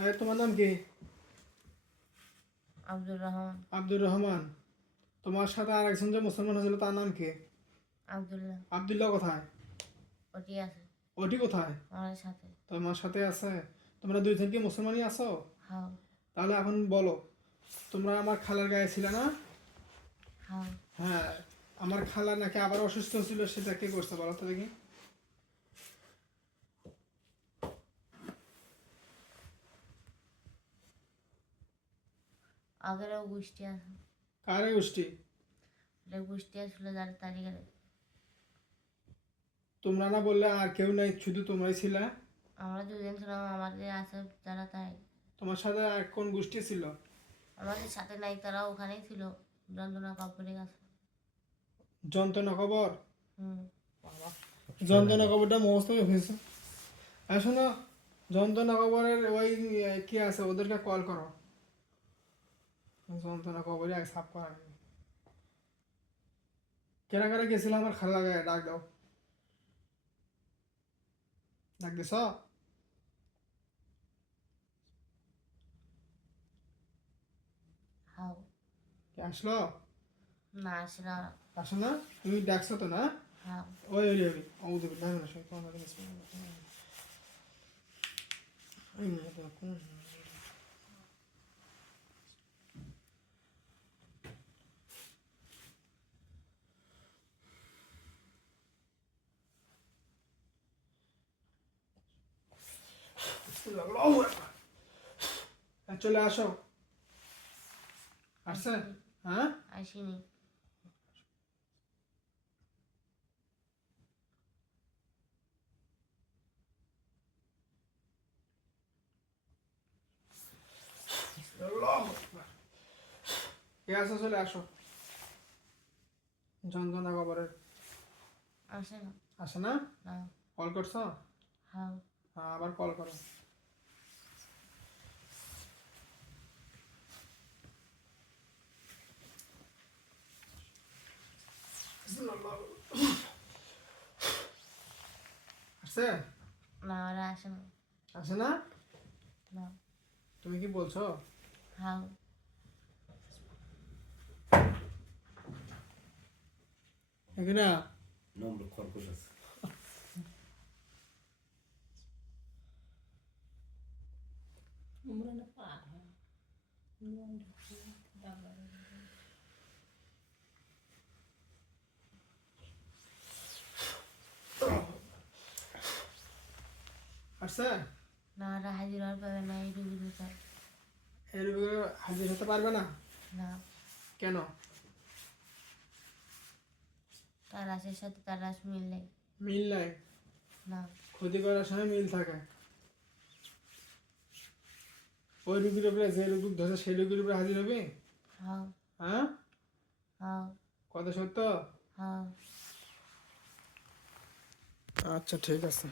আরে তোমার নাম কি? আব্দুর রহমান। আব্দুর রহমান। তোমার সাথে আর একজন যে মুসলমান হয়েছিল তার নাম কি? আব্দুল্লাহ। আব্দুল্লাহ কোথায়? ওটি আছে ওটি কোথায়? আমার সাথে। তোমার সাথে আছে? তোমরা দুইজন কি মুসলমানই আছো? হাও তাহলে এখন বলো, তোমরা আমার খালার গায়ে ছিলে না? হাও হ্যাঁ। আমার খালা নাকি আবার অসুস্থ ছিল, সেটা কে করছে বলো তো দেখি? আগেরও গোষ্ঠী আছে। কারে গোষ্ঠী? গোষ্ঠী আসলে যার তারিখে তোমরা না বললে আর কেউ নাই, শুধু তোমরাই ছিলে? আমরা দুজন ছিলাম, আমাদের আছে যারা তাই। তোমার সাথে আর কোন গোষ্ঠী ছিল? আমাদের সাথে নাই, তারা ওখানেই ছিল যন্ত্রণা কাপড়ে গেছে। যন্ত্রণা খবর? হুম। যন্ত্রণা খবরটা মুখস্থ করে ফেলছো? শোনো, যন্ত্রণা খবরের ওই কি আছে, ওদেরকে কল করো। যন্ত্রণা খবরই আগে সাফ করা নেই। কেনা করে গেছিল আমার খালা গায়ে, ডাক দাও। ডাক দিছ? হাও কে আসলো? না আসে না। আসো না? তুমি ডাকছো তো না? হাও ওই ওই ওই আউযু বিল্লাহি মিনাশ শাইতানির রাজিম, বিসমিল্লাহির রহমানির রহিম। চলে আসো। আসছে? হ্যাঁ? আসেনি। কে আসো, চলে আসো। যন্ত্রণা খবরের আসে না। আসে না? না। কল করছো? হাও হ্যাঁ, আবার কল করো। আসছে? না, ওরা আসে না। আসে না? না। তুমি কি বলছো? হাও এখানে নম্র খরগোশ আছে। আসছে? না, ওরা হাজির হওয়ার পাবে না, এই রুগীর ভিতর। এর উপরে হাজির হতে পারবে না? না। কেন? তার রাশের সাথে তার রাশ মিল নেই। মিল নাই? না। ক্ষতি করার সময় মিল থাকে। ওই রুগীর উপরে যে রুগী ধরছে সেই রুগীর উপরে হাজির হবে? হাও হ্যাঁ? হাও কথা সত্য? হাও আচ্ছা, ঠিক আছে।